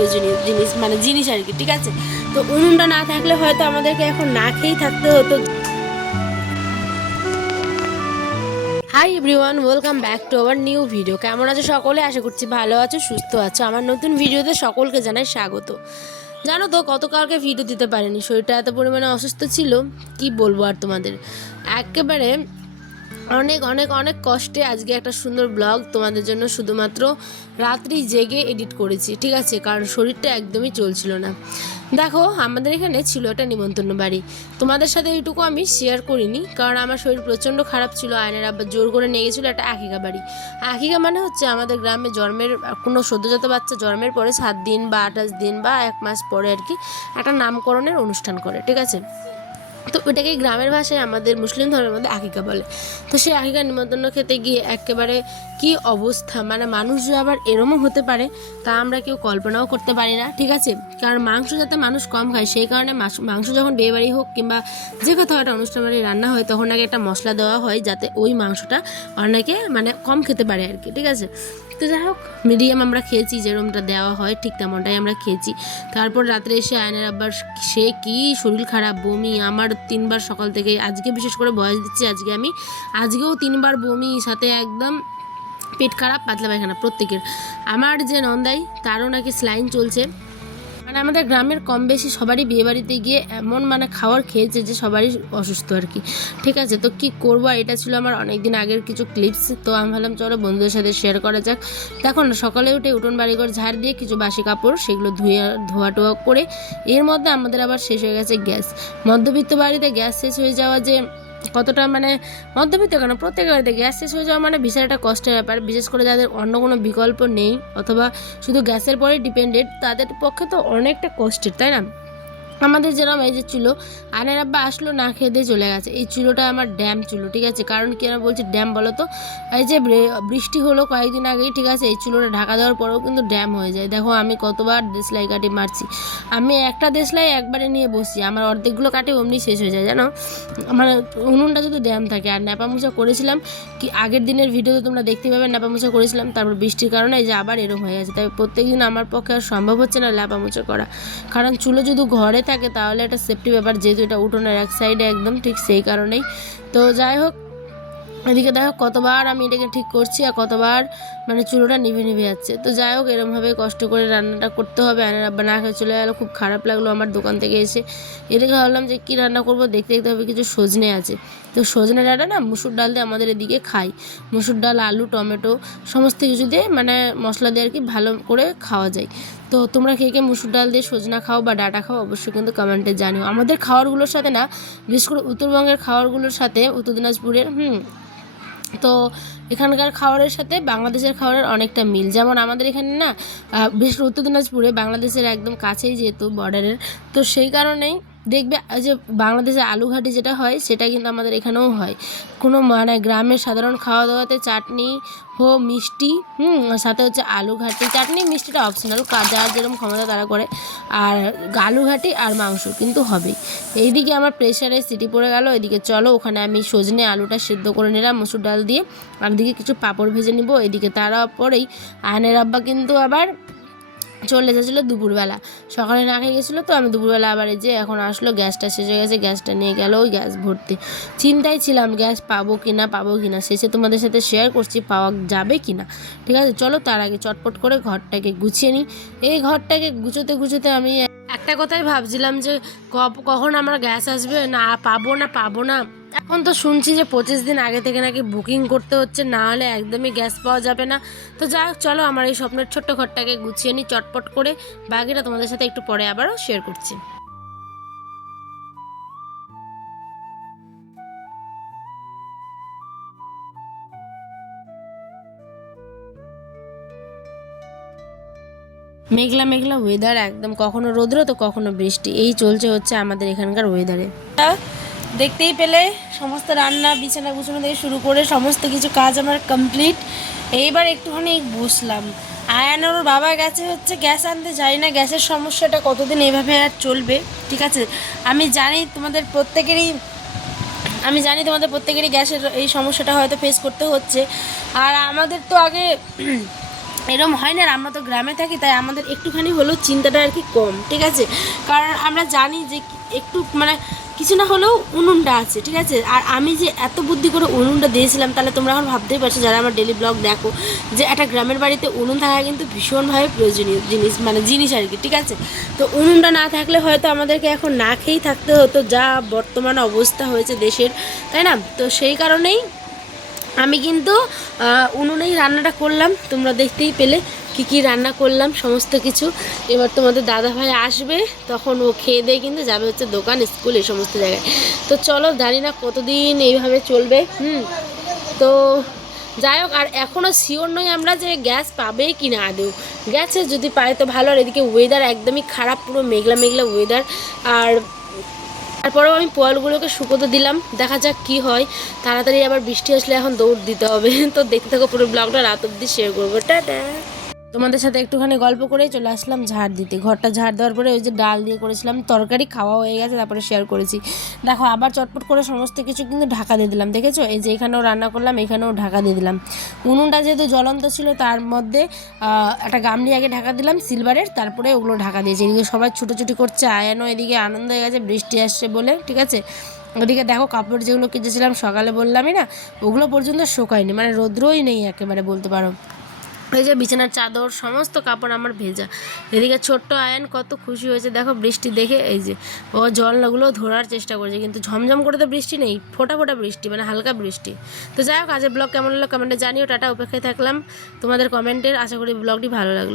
প্রয়োজনীয় জিনিস, মানে জিনিস আর কি, ঠিক আছে। তো উনুনটা না থাকলে হয়তো আমাদেরকে এখন না খেয়েই থাকতে হতো। Hi everyone, welcome back to our new video. কেমন আছো সকলে? আশা করছি ভালো আছো, সুস্থ আছো। আমার নতুন ভিডিওতে সকলকে জানাই স্বাগত। জানো তো, গতকালকে ভিডিও দিতে পারিনি, শরীরটা এত পরিমাণে অসুস্থ ছিল, কি বলবো আর তোমাদের। একেবারে অনেক অনেক অনেক কষ্টে আজকে একটা সুন্দর ব্লগ তোমাদের জন্য শুধুমাত্র রাত্রি জেগে এডিট করেছি, ঠিক আছে, কারণ শরীরটা একদমই চলছিল না। দেখো, আমাদের এখানে ছিল একটা নিমন্ত্রণ বাড়ি, তোমাদের সাথে এইটুকু আমি শেয়ার করিনি কারণ আমার শরীর প্রচণ্ড খারাপ ছিল। আয়নের আব্বা জোর করে নিয়ে গেছিলো একটা আকিকা বাড়ি। আকিকা মানে হচ্ছে আমাদের গ্রামে জন্মের কোনো সদ্যজাত বাচ্চা জন্মের পরে 7 দিন বা 28 দিন বা 1 মাস পরে আর কি একটা নামকরণের অনুষ্ঠান করে, ঠিক আছে। তো ওটাকে গ্রামের ভাষায় আমাদের মুসলিম ধর্মের মধ্যে আকিকা বলে। তো সেই আকিকার নিমন্ত্রণ খেতে গিয়ে একেবারে কি অবস্থা, মানে মানুষ যে আবার এরমও হতে পারে তা আমরা কেউ কল্পনাও করতে পারি না, ঠিক আছে। কারণ মাংস যাতে মানুষ কম খায় সেই কারণে মাংস যখন বিয়েবাড়ি হোক কিংবা যে কোথাও একটা অনুষ্ঠান বাড়ি রান্না হয় তখন আগে একটা মশলা দেওয়া হয় যাতে ওই মাংসটা অনেকে মানে কম খেতে পারে আর কি, ঠিক আছে। তো যাই হোক, মিডিয়াম আমরা খেয়েছি, যেরকমটা দেওয়া হয় ঠিক তেমনটাই আমরা খেয়েছি। তারপর রাত্রে এসে আয়নের আব্বার সে কি শরীর খারাপ, বমি। আমার 3বার সকাল থেকে, আজকে বিশেষ করে বয়স দিচ্ছি, আজকেও 3বার বমি, সাথে একদম পেট খারাপ, পাতলা পায়খানা প্রত্যেকের। আমার যে নন্দাই তারও নাকি স্লাইন চলছে। মানে আমাদের গ্রামের কম বেশি সবারই বিয়েবাড়িতে গিয়ে এমন মানে খাবার খেয়েছে যে সবারই অসুস্থ আর কি, ঠিক আছে। তো কি করবো, এটা ছিল আমার অনেক দিন আগের কিছু ক্লিপস, তো আমি ভাবলাম চলো বন্ধুদের সাথে শেয়ার করা যাক। দেখো না, সকালে উঠে উঠোন বাড়িঘর ঝাড় দিয়ে কিছু বাসি কাপড় সেগুলো ধোয়া টোয়া করে এর মধ্যে আমাদের আবার শেষ হয়ে গেছে গ্যাস। মধ্যবিত্ত বাড়িতে গ্যাস শেষ হয়ে যাওয়া যে কতটা, মানে মধ্যবিত্ত কেন, প্রত্যেক বাড়িতে গ্যাস শেষ হয়ে যাওয়া মানে বিশাল একটা কষ্টের ব্যাপার। বিশেষ করে যাদের অন্য কোনো বিকল্প নেই অথবা শুধু গ্যাসের পরে ডিপেন্ডেন্ট, তাদের পক্ষে তো অনেকটা কষ্টের, তাই না। আমাদের যেরকম এই যে চুলো, আয়নের আব্বা আসলো না খেয়ে দিয়ে চলে গেছে। এই চুলোটা আমার ড্যাম চুলো, ঠিক আছে। কারণ কি আমরা বলছি ড্যাম বলো তো, এই যে বৃষ্টি হলো কয়েকদিন আগেই, ঠিক আছে, এই চুলোটা ঢাকা দেওয়ার পরেও কিন্তু ড্যাম হয়ে যায়। দেখো আমি কতবার দেশলাই কাটি মারছি, আমি একটা দেশলাই একবারে নিয়ে বসছি, আমার অর্ধেকগুলো কাটে অমনি শেষ হয়ে যায় জানো। মানে উনুনটা যদি ড্যাম থাকে। আর ন্যাপামুছা করেছিলাম কি, আগের দিনের ভিডিওতে তোমরা দেখতে পাবে ন্যাপামুছা করেছিলাম, তারপর বৃষ্টির কারণে এই যে আবার এরকম হয়ে গেছে। তাই প্রত্যেকদিন আমার পক্ষে আর সম্ভব হচ্ছে না ল্যাপামুছা করা, কারণ চুলো যদি ঘরে থাকে তাহলে একটা সেফটি ব্যাপার, যেহেতু এটা উঠোনের এক সাইডে একদম, ঠিক সেই কারণেই। তো যাই হোক, এদিকে দেখো কতবার আমি এটাকে ঠিক করছি আর কতবার মানে চুলোটা নিভে নিভে যাচ্ছে। তো যাই হোক, এরমভাবে কষ্ট করে রান্নাটা করতে হবে। আয়নের আব্বা না খেয়ে চলে গেলো, খুব খারাপ লাগলো আমার দোকান থেকে এসে। এদিকে ভাবলাম যে কী রান্না করবো, দেখতে দেখতে হবে কিছু সজনে আছে। তো সজনে ডাঁটা না মুসুর ডাল দিয়ে আমাদের এদিকে খাই, মুসুর ডাল, আলু, টমেটো সমস্ত কিছু দিয়ে মানে মশলা দিয়ে আর কি ভালো করে খাওয়া যায়। তো তোমরা কে কে মুসুর ডাল দিয়ে সজনা খাও বা ডাঁটা খাও অবশ্যই কিন্তু কমেন্টে জানিও। আমাদের খাবারগুলোর সাথে না, বিশেষ করে উত্তরবঙ্গের খাবারগুলোর সাথে, উত্তর দিনাজপুরের তো এখানকার খাবারের সাথে বাংলাদেশের খাবারের অনেকটা মিল। যেমন আমাদের এখানে না, বিশেষ করে উত্তর দিনাজপুরে বাংলাদেশের একদম কাছেই যেহেতু বর্ডারের, তো সেই কারণেই দেখবে যে বাংলাদেশে আলুঘাটি যেটা হয় সেটা কিন্তু আমাদের এখানেও হয়। কোনো মানে গ্রামের সাধারণ খাওয়া দাওয়াতে চাটনি মিষ্টি, সাথে হচ্ছে আলুঘাটি। চাটনি মিষ্টিটা অপশনাল, যার যেরকম ক্ষমতা তারা করে। আর আলুঘাটি আর মাংস কিন্তু হবেই। এইদিকে আমার প্রেশারে সিটি পড়ে গেল, এদিকে চলো ওখানে আমি সজনে আলুটা সেদ্ধ করে নিলাম মুসুর ডাল দিয়ে, আর দিকে কিছু পাঁপড় ভেজে নিব। এদিকে তারপরেই আয়নের আব্বা কিন্তু আবার চলে এসেছিলো দুপুরবেলা, সকালে না খেয়ে গেছিলো। তো আমি দুপুরবেলা আবার এই যে এখন আসলো, গ্যাসটা শেষ হয়ে গেছে, গ্যাসটা নিয়ে গেল, ওই গ্যাস ভর্তি। চিন্তায় ছিলাম গ্যাস পাবো কি না, শেষে তোমাদের সাথে শেয়ার করছি পাওয়া যাবে কি না, ঠিক আছে। চলো তার আগে চটপট করে ঘরটাকে গুছিয়ে নিই। এই ঘরটাকে গুছোতে আমি একটা কথাই ভাবছিলাম যে কখন আমার গ্যাস আসবে, না পাবো না। এখন তো শুনছি যে 25 দিন আগে থেকে নাকি বুকিং করতে হচ্ছে, না হলে একদমই গ্যাস পাওয়া যাবে না। তো যাই হোক, চলো আমার এই স্বপ্নের ছোট্ট ঘরটাকে গুছিয়ে নিই চটপট করে, বাকিটা তোমাদের সাথে একটু পরে আবারও শেয়ার করছি। মেঘলা মেঘলা ওয়েদার, একদম কখনো রৌদ্র তো কখনো বৃষ্টি, এই চলছে হচ্ছে আমাদের এখানকার ওয়েদারে। দেখতেই পেলে সমস্ত রান্না, বিছানা গুছানো থেকে শুরু করে সমস্ত কিছু কাজ আমার কমপ্লিট। এইবার একটুখানি বসলাম। আয়ানোর বাবা গেছে হচ্ছে গ্যাস আনতে, যাই না গ্যাসের সমস্যাটা কতদিন এইভাবে আর চলবে, ঠিক আছে। আমি জানি তোমাদের প্রত্যেকেরই গ্যাসের এই সমস্যাটা হয়তো ফেস করতে হচ্ছে। আর আমাদের তো আগে এরকম হয় না, আর আমরা তো গ্রামে থাকি, তাই আমাদের একটুখানি হলেও চিন্তাটা আর কি কম, ঠিক আছে। কারণ আমরা জানি যে একটু মানে কিছু না হলেও উনুনটা আছে, ঠিক আছে। আর আমি যে এত বুদ্ধি করে উনুনটা দিয়েছিলাম, তাহলে তোমরা এখন ভাবতেই পারছো যারা আমার ডেলি ব্লগ দেখো, যে একটা গ্রামের বাড়িতে উনুন থাকা কিন্তু ভীষণভাবে প্রয়োজনীয় জিনিস, মানে জিনিস আর কি, ঠিক আছে। তো উনুনটা না থাকলে হয়তো আমাদেরকে এখন না খেয়েই থাকতে হতো, যা বর্তমান অবস্থা হয়েছে দেশের, তাই না। তো সেই কারণেই আমি কিন্তু উনুনেই রান্নাটা করলাম, তোমরা দেখতেই পেলে কি কি রান্না করলাম সমস্ত কিছু। এবার তোমাদের দাদা ভাই আসবে, তখন ও খেয়ে দিয়ে কিন্তু যাবে হচ্ছে দোকান, স্কুল, এই সমস্ত জায়গায়। তো চলো, জানি না কতদিন এইভাবে চলবে। তো যাই হোক, আর এখনও শিওর নই আমরা যে গ্যাস পাবে কি না আদৌ। গ্যাসে যদি পাই তো ভালো, আর এদিকে ওয়েদার একদমই খারাপ, পুরো মেঘলা মেঘলা ওয়েদার। আর তারপরেও আমি পোয়ালগুলোকে শুকোতে দিলাম, দেখা যাক কি হয়। তাড়াতাড়ি আবার বৃষ্টি আসলে এখন দৌড় দিতে হবে। তো দেখতে থাকো পুরো ব্লগটা, রাত অবধি শেয়ার করবো। টাটা। তোমাদের সাথে একটুখানি গল্প করেই চলে আসলাম ঝাড় দিতে। ঘরটা ঝাড় দেওয়ার পরে ওই যে ডাল দিয়ে করেছিলাম তরকারি, খাওয়া হয়ে গেছে, তারপরে শেয়ার করেছি। দেখো আবার চটপট করে সমস্ত কিছু কিন্তু ঢাকা দিয়ে দিলাম, দেখেছো, এই যে এখানেও রান্না করলাম, এখানেও ঢাকা দিয়ে দিলাম। উনুনটা যেহেতু জ্বলন্ত ছিল, তার মধ্যে একটা গামলি আগে ঢাকা দিলাম সিলভারের, তারপরে ওগুলো ঢাকা দিয়েছি। এদিকে সবাই ছুটোছুটি করছে, আয়ানও এদিকে আনন্দ হয়ে গেছে বৃষ্টি আসছে বলে, ঠিক আছে। ওদিকে দেখো কাপড় যেগুলো কেচেছিলাম সকালে, বললামই না, ওগুলো পর্যন্ত শোকায়নি, মানে রৌদ্রই নেই একেবারে বলতে পারো। এই যে বিছানার চাদর, সমস্ত কাপড় আমার ভেজা। এদিকে ছোট্ট আয়ান কত খুশি হয়েছে দেখো বৃষ্টি দেখে, এই যে ও জলগুলো ধরার চেষ্টা করছে, কিন্তু ঝমঝম করে তো বৃষ্টি নেই, ফোটা ফোটা বৃষ্টি, মানে হালকা বৃষ্টি। তো যাই হোক, আজের ব্লগ কেমন হলো কমেন্টে জানিও। টাটা, অপেক্ষায় থাকলাম তোমাদের কমেন্টের। আশা করি ব্লগটি ভালো লাগলো।